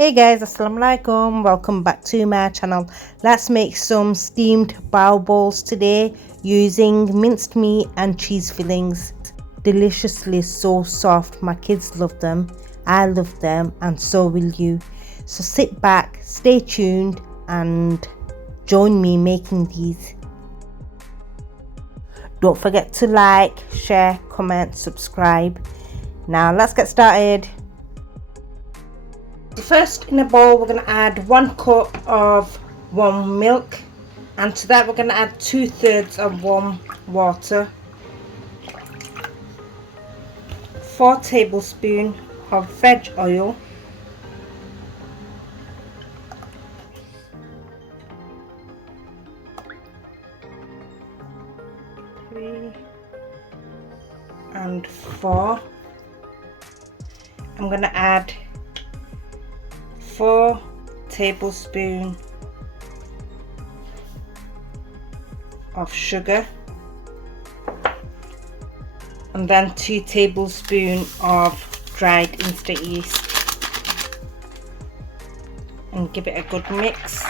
Hey guys, assalamu alaikum, welcome back to my channel. Let's make some steamed bao balls today using minced meat and cheese fillings. Deliciously so soft, my kids love them, I love them, and so will you. So sit back, stay tuned and join me making these. Don't forget to like, share, comment, subscribe. Now let's get started. First, in a bowl we're going to add 1 cup of warm milk, and to that we're going to add 2/3 of warm water, 4 tablespoons of veg oil, 3 and 4. I'm going to add 4 tablespoons of sugar, and then 2 tablespoons of dried instant yeast, and give it a good mix.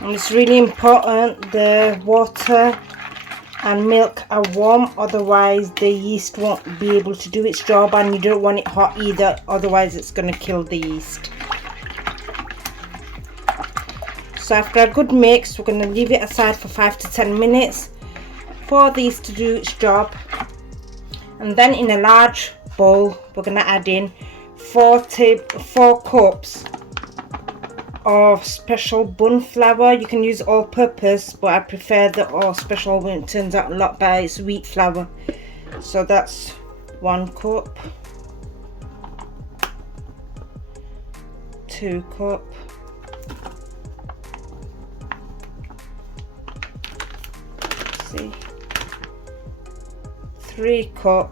And it's really important the water and milk are warm, otherwise the yeast won't be able to do its job, and you don't want it hot either, otherwise it's going to kill the yeast. So after a good mix, we're going to leave it aside for 5 to 10 minutes for these to do its job. And then in a large bowl we're going to add in 4 cups of special bun flour. You can use all purpose, but I prefer the all special one. It turns out a lot better. It's wheat flour. So that's 1 cup, 2 cup, 3 cup,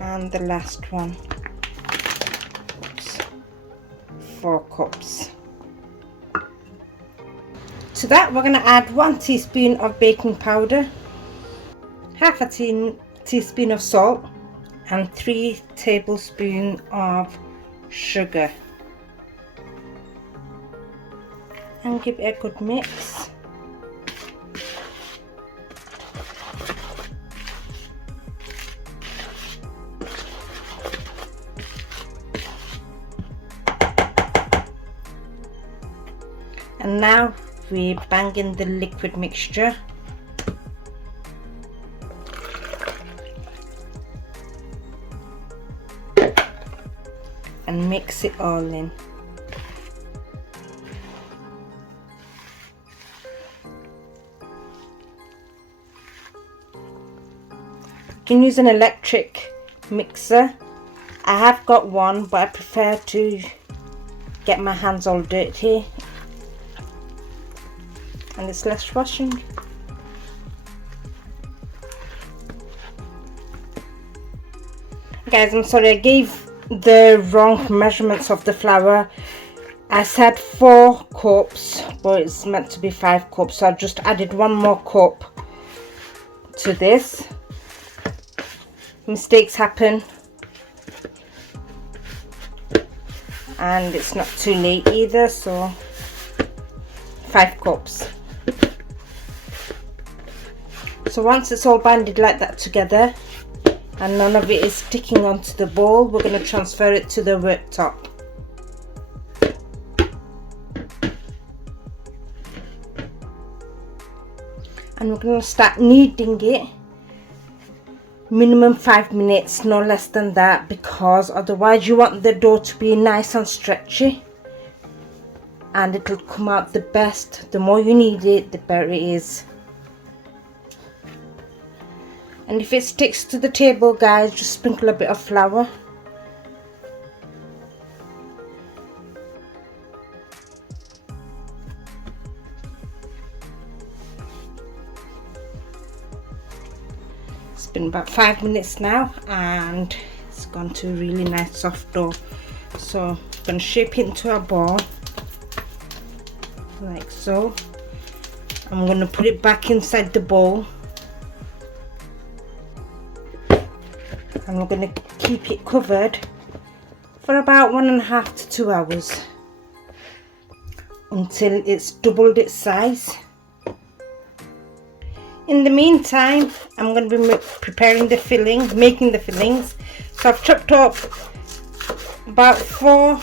and the last one, 4 cups. To that we're going to add 1 teaspoon of baking powder, half a teaspoon of salt, and 3 tablespoons of sugar, and give it a good mix. And now we bang in the liquid mixture. And mix it all in. You can use an electric mixer. I have got one, but I prefer to get my hands all dirty, and it's less washing. Guys, I'm sorry, I gave the wrong measurements of the flour. I said 4 cups, but it's meant to be 5 cups, so I just added 1 more cup to this. Mistakes happen, and it's not too late either, so 5 cups. So once it's all banded like that together and none of it is sticking onto the bowl, we're going to transfer it to the worktop. And we're going to start kneading it minimum 5 minutes, no less than that, because otherwise you want the dough to be nice and stretchy and it'll come out the best. The more you knead it, the better it is. And if it sticks to the table, guys, just sprinkle a bit of flour. It's been about 5 minutes now and it's gone to a really nice soft dough. So I'm going to shape it into a ball like so. I'm going to put it back inside the bowl, and we're going to keep it covered for about 1.5 to 2 hours until it's doubled its size. In the meantime, I'm going to be preparing the filling, making the fillings. So I've chopped up about 4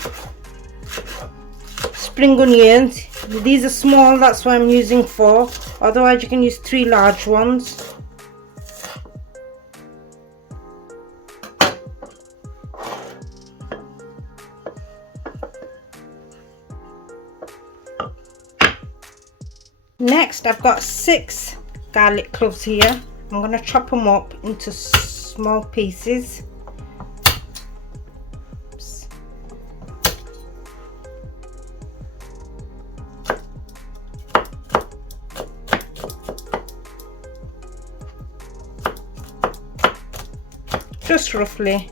spring onions. These are small, that's why I'm using 4. Otherwise you can use 3 large ones. Next, I've got 6 garlic cloves here. I'm going to chop them up into small pieces. Oops. Just roughly.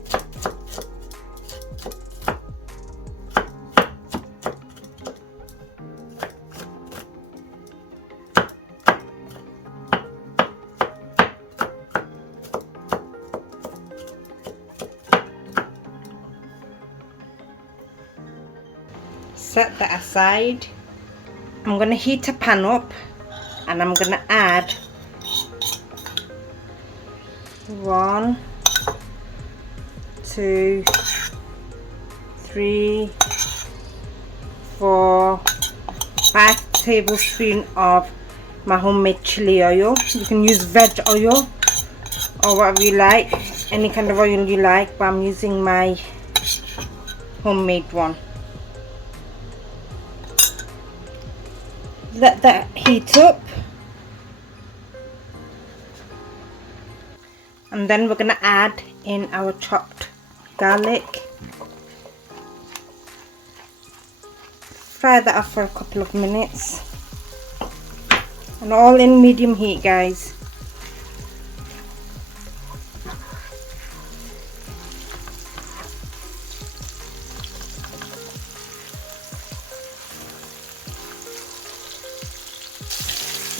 Set that aside. I'm going to heat a pan up, and I'm going to add 1, 2, 3, 4, 5 tablespoons of my homemade chili oil. You can use veg oil or whatever you like, any kind of oil you like, but I'm using my homemade one. Let that heat up, and then we're going to add in our chopped garlic. Fry that off for a couple of minutes, and all in medium heat, guys.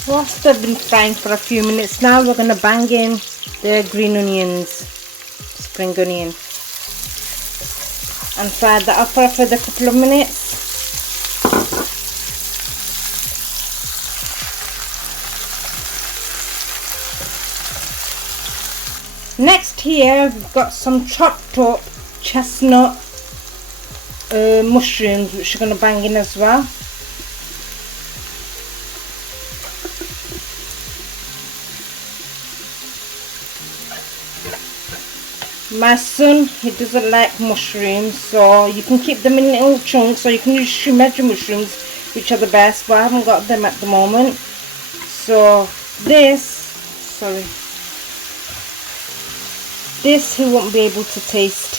Whilst they've been frying for a few minutes now, we're going to bang in the green onions, spring onion, and fry that up for a further couple of minutes. Next, here we've got some chopped up chestnut mushrooms, which we're going to bang in as well. My son, he doesn't like mushrooms, so you can keep them in little chunks, or you can use shumeji mushrooms, which are the best, but I haven't got them at the moment. So this he won't be able to taste.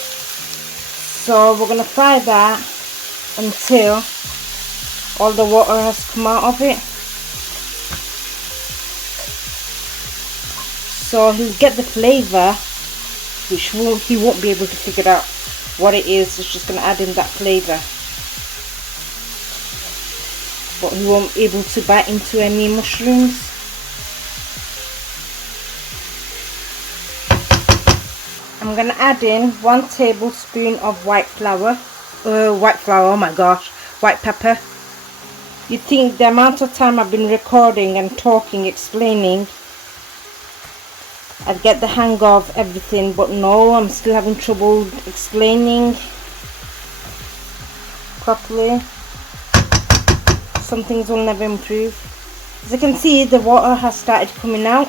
So we're going to fry that until all the water has come out of it. So he'll get the flavour, which he won't be able to figure out what it is. It's just going to add in that flavour, but he won't be able to bite into any mushrooms. I'm going to add in 1 tablespoon of white flour, oh my gosh, white pepper. You'd think the amount of time I've been recording and talking, explaining, I'd get the hang of everything, but no, I'm still having trouble explaining properly. Some things will never improve. As you can see, the water has started coming out,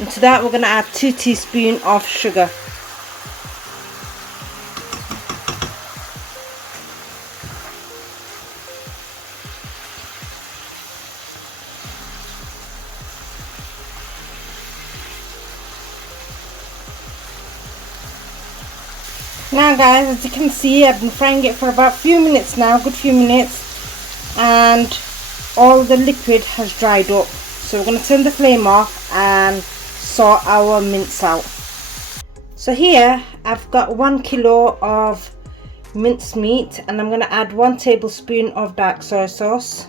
and to that we're going to add 2 teaspoons of sugar. Now guys, as you can see, I've been frying it for about a few minutes now, good few minutes, and all the liquid has dried up. So we're going to turn the flame off and sort our mince out. So here I've got 1 kilo of minced meat, and I'm going to add 1 tablespoon of dark soy sauce.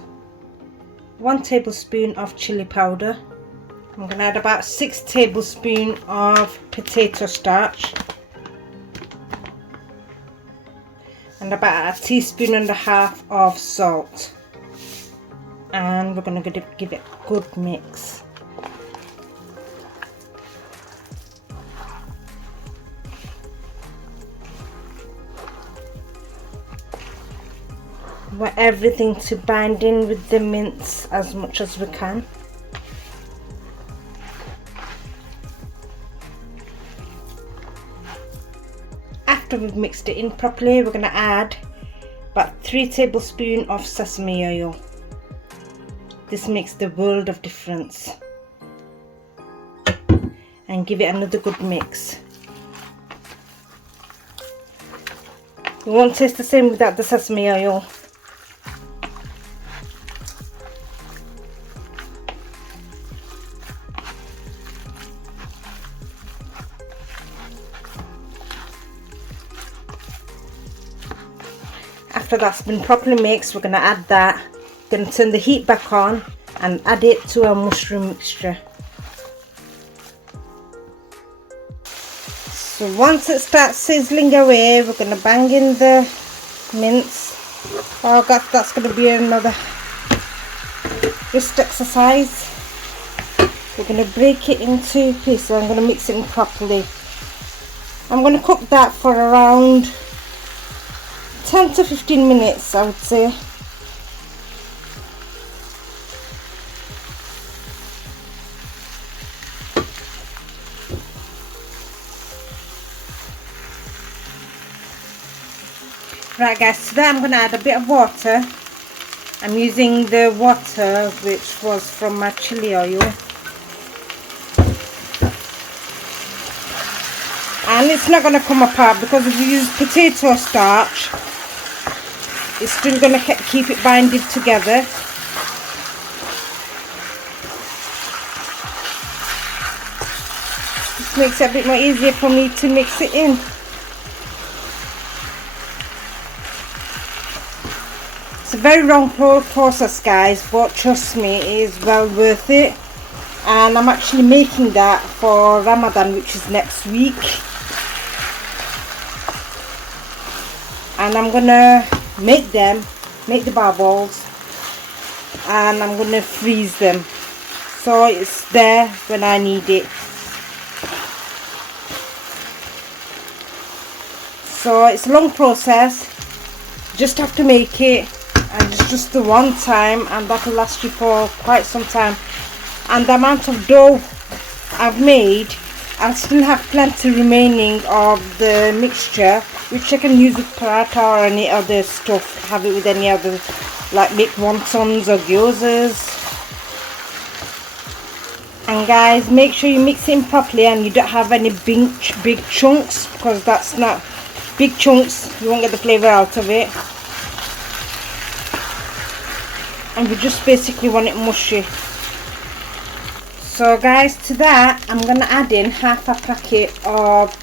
1 tablespoon of chili powder. I'm going to add about 6 tablespoons of potato starch. And about 1.5 teaspoons of salt. And we're going to give it a good mix. Want everything to bind in with the mince as much as we can. After we've mixed it in properly, we're going to add about 3 tablespoons of sesame oil. This makes the world of difference. And give it another good mix. It won't taste the same without the sesame oil. After that's been properly mixed, we're going to add that. Going to turn the heat back on and add it to our mushroom mixture. So once it starts sizzling away, we're going to bang in the mince. Oh God, that's going to be another wrist exercise. We're going to break it into pieces. I'm going to mix it in properly. I'm going to cook that for around 10 to 15 minutes, I would say. Right guys, to that I'm going to add a bit of water. I'm using the water which was from my chili oil. And it's not going to come apart because if you use potato starch, it's still going to keep it binded together. This makes it a bit more easier for me to mix it in. It's a very long process guys, but trust me, it is well worth it. And I'm actually making that for Ramadan, which is next week. And I'm gonna make the bar balls, and I'm gonna freeze them so it's there when I need it. So it's a long process, just have to make it, and it's just the one time, and that'll last you for quite some time. And the amount of dough I've made, I still have plenty remaining of the mixture, which I can use with paratha or any other stuff. Have it with any other, like make wontons or gyozas. And guys, make sure you mix it in properly and you don't have any big chunks, because that's not big chunks, you won't get the flavour out of it. And we just basically want it mushy. So guys, to that I'm going to add in half a packet of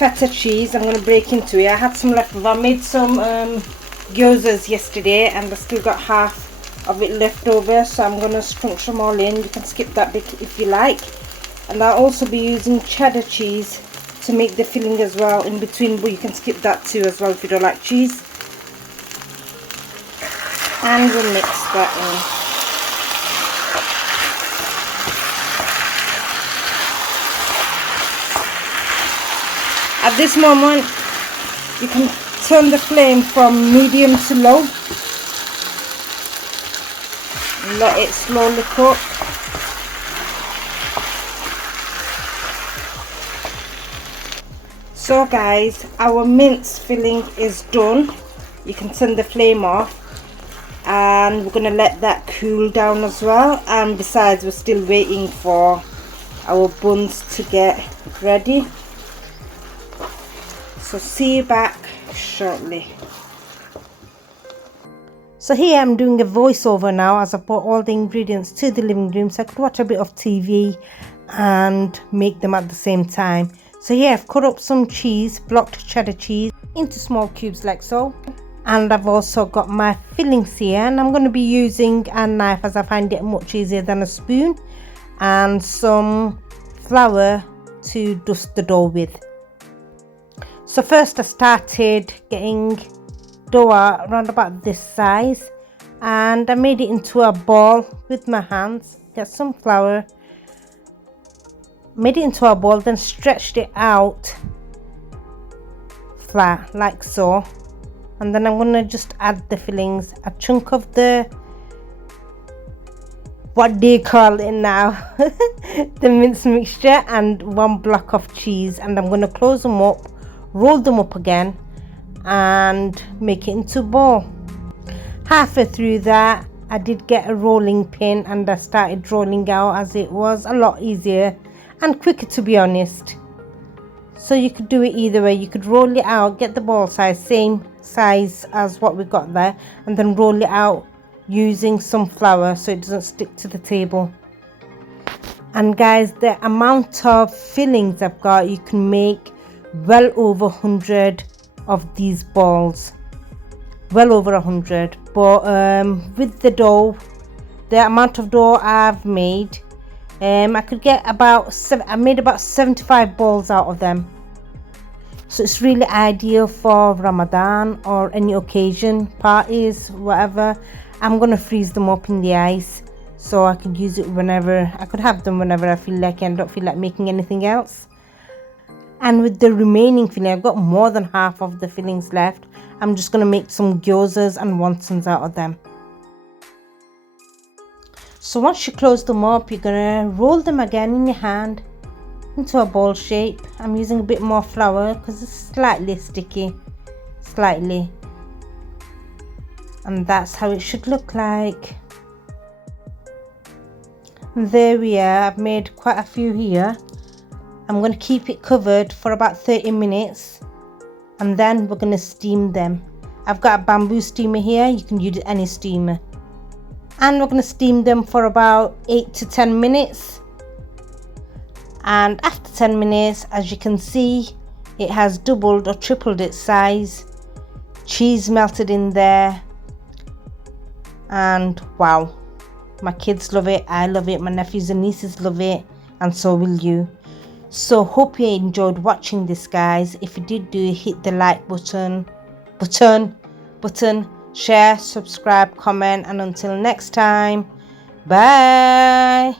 feta cheese. I'm going to break into it. I had some left over. I made some gyozas yesterday and I still got half of it left over, so I'm going to scrunch them all in. You can skip that bit if you like. And I'll also be using cheddar cheese to make the filling as well in between, but you can skip that too as well if you don't like cheese. And we'll mix that in. At this moment, you can turn the flame from medium to low. Let it slowly cook. So guys, our mince filling is done. You can turn the flame off, and we're going to let that cool down as well. And besides, we're still waiting for our buns to get ready. So see you back shortly. So here I'm doing a voiceover now, as I brought all the ingredients to the living room so I could watch a bit of TV and make them at the same time. So here I've cut up some cheese, blocked cheddar cheese, into small cubes like so. And I've also got my fillings here, and I'm going to be using a knife as I find it much easier than a spoon, and some flour to dust the dough with. So first I started getting dough around about this size, and I made it into a ball with my hands. Get some flour, made it into a ball, then stretched it out flat like so. And then I'm going to just add the fillings, a chunk of the, what do you call it now, the minced mixture, and one block of cheese. And I'm going to close them up, roll them up again, and make it into a ball. Halfway through that, I did get a rolling pin, and I started rolling out, as it was a lot easier and quicker, to be honest. So you could do it either way. You could roll it out, get the ball size, same size as what we got there, and then roll it out using some flour so it doesn't stick to the table. And guys, the amount of fillings I've got, you can make well over 100 of these balls, well over 100. But with the dough, the amount of dough I've made, I could get I made about 75 balls out of them. So it's really ideal for Ramadan or any occasion, parties, whatever. I'm going to freeze them up in the ice so I could use it whenever, I could have them whenever I feel like and don't feel like making anything else. And with the remaining filling, I've got more than half of the fillings left. I'm just going to make some gyozas and wontons out of them. So once you close them up, you're going to roll them again in your hand into a ball shape. I'm using a bit more flour because it's slightly sticky, slightly. And that's how it should look like. And there we are. I've made quite a few here. I'm going to keep it covered for about 30 minutes, and then we're going to steam them. I've got a bamboo steamer here. You can use any steamer. And we're going to steam them for about 8 to 10 minutes. And after 10 minutes, as you can see, it has doubled or tripled its size. Cheese melted in there. And wow, my kids love it, I love it, my nephews and nieces love it, and so will you. So hope you enjoyed watching this, guys. If you did, do hit the like button, share, subscribe, comment, and until next time, bye.